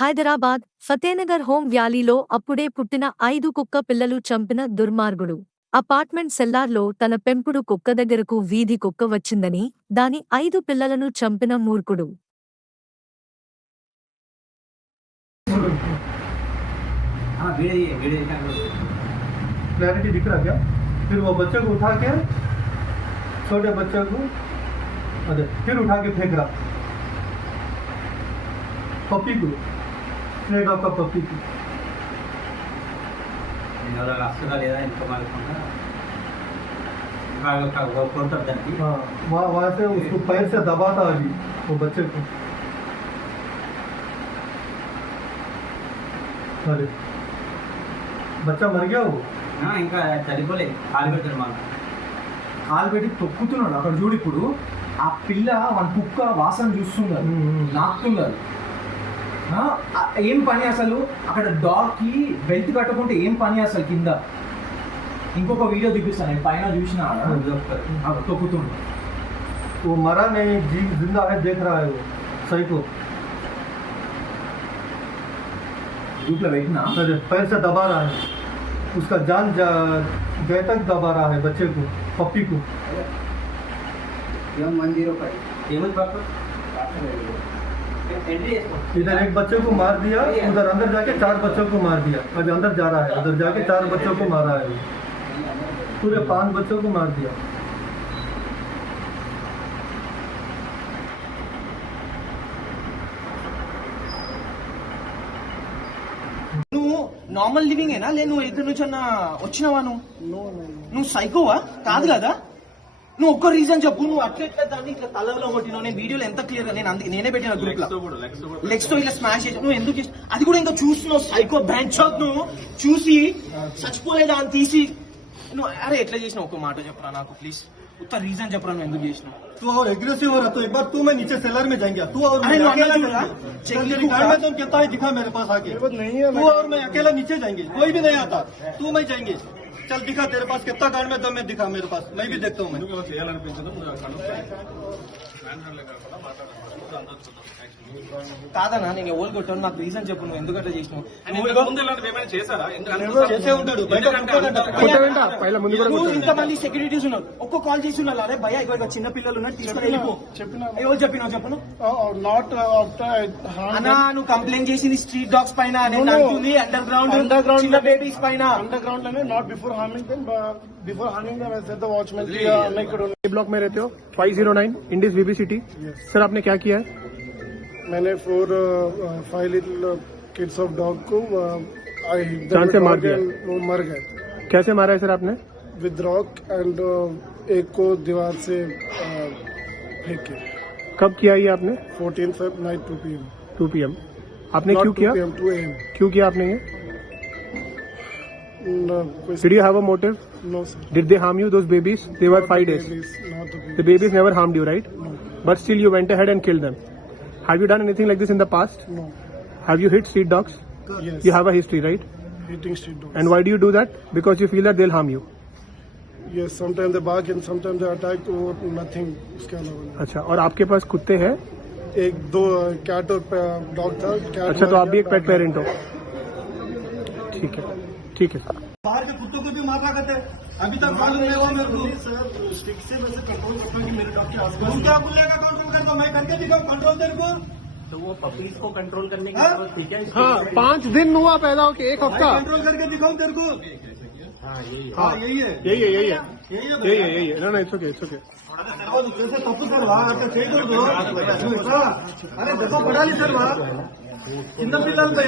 Hyderabad Fatehnagar home వ్యాలీలో అప్పుడే పుట్టిన 5 కుక్క పిల్లలు చంపిన దుర్మార్గుడు. అపార్ట్మెంట్ సెల్లార్లో తన పెంపుడు కుక్క దగ్గరకు వీధి కుక్క వచ్చిందని దాని 5 పిల్లలను చంపిన మూర్ఖుడు. क्लैरिटी दिख रहा क्या? फिर वो बच्चे को उठा के छोटे बच्चे को अरे फिर उठा के फेंक रहा पप्पी को स्ट्रे डॉग का पप्पी को वहाँ से उसको पैर से दबाता अभी वो बच्चे को. अरे బచ్చా మర్ గయా ఓ ఇంకా చనిపోలే కాలు పెట్టాడు మాకు కాలు పెట్టి తొక్కుతున్నాడు అక్కడ చూడు. ఇప్పుడు ఆ పిల్ల మన కుక్క వాసన చూస్తున్నారు, నాకుతున్నారు. ఏం పని అసలు అక్కడ డాగ్ కి బెల్ట్ కట్టకుంటే ఏం పని అసలు కింద. ఇంకొక వీడియో చూపిస్తాను నేను, పైన చూసిన తొక్కుతుండు. वो मरा नहीं जिंदा है देख रहा है वो साइको. ग्रुप में बैठना पैर से दबा रहा है, उसका जान गए तक दबा रहा है बच्चे को पप्पी को. इधर एक बच्चे को मार दिया, उधर अंदर जाके 4 बच्चों को मार दिया. अभी अंदर जा रहा है, उधर जाके 4 बच्चों को मारा है, पूरे 5 बच्चों को मार दिया. నార్మల్ లివింగ్ ఏనా లే? నువ్వు ఎక్కడి నుంచి అన్నా వచ్చినావా? నువ్వు సైకోవా కాదు కదా? నువ్వు ఒక్క రీజన్ చెప్పు. నువ్వు అట్లా దాన్ని ఇట్లా తలలో కొట్టినావు. నేను వీడియోలో ఎంత క్లియర్ గా నేనే పెట్టిన గ్రూప్ లో లెగ్స్ తో ఇలా స్మాష్ చేసి నువ్వు ఎందుకు అది కూడా ఇంకా చూస్తున్నావు. సైకో బ్రాంచ్ నువ్వు చూసి చచ్చిపోలేదా అని తీసి నువ్వు అరే ఎట్లా చేసినావు? ఒక మాట చెప్పరా నాకు ప్లీజ్. उतना रीजन जब रहा मैं बेचना तू और एग्रेसिव हो रहा तो एक बार तू मैं नीचे सेलर में जाएंगे तू और अरे अकेला में तुम कहता है दिखा मेरे पास आके नहीं है तू और मैं अकेला नीचे जाएंगे, कोई भी नहीं आता तू मैं जाएंगे. चल दिखा तेरे पास कितना गाड़ में दम है, दिखा मेरे पास, मैं भी देखता हूँ. కాదన్నా నేను ఎవరు కొట్టాను నాకు రీజన్ చెప్పు. నువ్వు ఎందుకు అట్లా చేసినావు? ఇంతమంది సెక్యూరిటీస్ ఉన్నారు, ఒక్క కాల్ చేసి ఉన్నారు. అరే భయ ఇక్కడ చిన్న పిల్లలు ఉన్నారు తీసుకుని వెళ్ళిపో. ఎవరు చెప్పినావు చెప్పను? అన్నా నువ్వు కంప్లైంట్ చేసింది స్ట్రీట్ డాగ్స్ పైన, అండర్ గ్రౌండ్ చిన్న బేబీస్ పైన. अंडर ग्राउंड में not before harming them, before harming them I said the watchman कि मैं करो. ब्लॉक में रहते हो 509 इंडिस बीबी सिटी. सर आपने क्या किया है? मैंने 5 लिटिल किड्स ऑफ डॉग को जान से मार दिया. वो मर गए. कैसे मारा है सर आपने? विद रॉक एंड एक को दीवार से फेंक के. कब किया ये आपने? 14 Feb नाइट 2 PM. आपने क्यों किया? 2 AM. क्यों किया आपने ये? No, Did you have a motive? no sir. Did they harm you, those babies? They were 5 days. Not the The babies never harmed you, right? No. But still you went ahead and killed them. Have you done anything like this in the past? No. Have you hit street dogs? Yes. You have a history, right? Hitting street dogs. And why do you do that? Because you feel that they'll harm you. Yes, sometimes they bark and sometimes they attack or nothing. उसके अलावा नहीं. अच्छा, और आपके पास कुत्ते हैं? एक दो कैट और डॉग था. कैट अच्छा, तो आप भी एक पेट पेरेंट हो. ठीक है, ठीक है सर. बाहर के कुत्तों को भी मारा करते हैं. अभी तक मालूम नहीं हुआ मेरे को. सर स्टिक से वैसे कंट्रोल करता हूँ कि मेरे डॉग के आसपास क्या बुलेगा कंट्रोल करता. मैं करके दिखाऊँ कंट्रोल तेरे को. तो वो पब्लिक को कंट्रोल करने की जरूरत ठीक है. हाँ, 5 दिन हुआ पैदा होके, 1 हफ्ता. कंट्रोल करके दिखाऊँ तेरे को. हाँ यही है. यही है. No, it's okay. कैसे तप्पू सर वहाँ अरे देखो पड़ा नहीं सर वहाँ చిన్న పిల్లలతో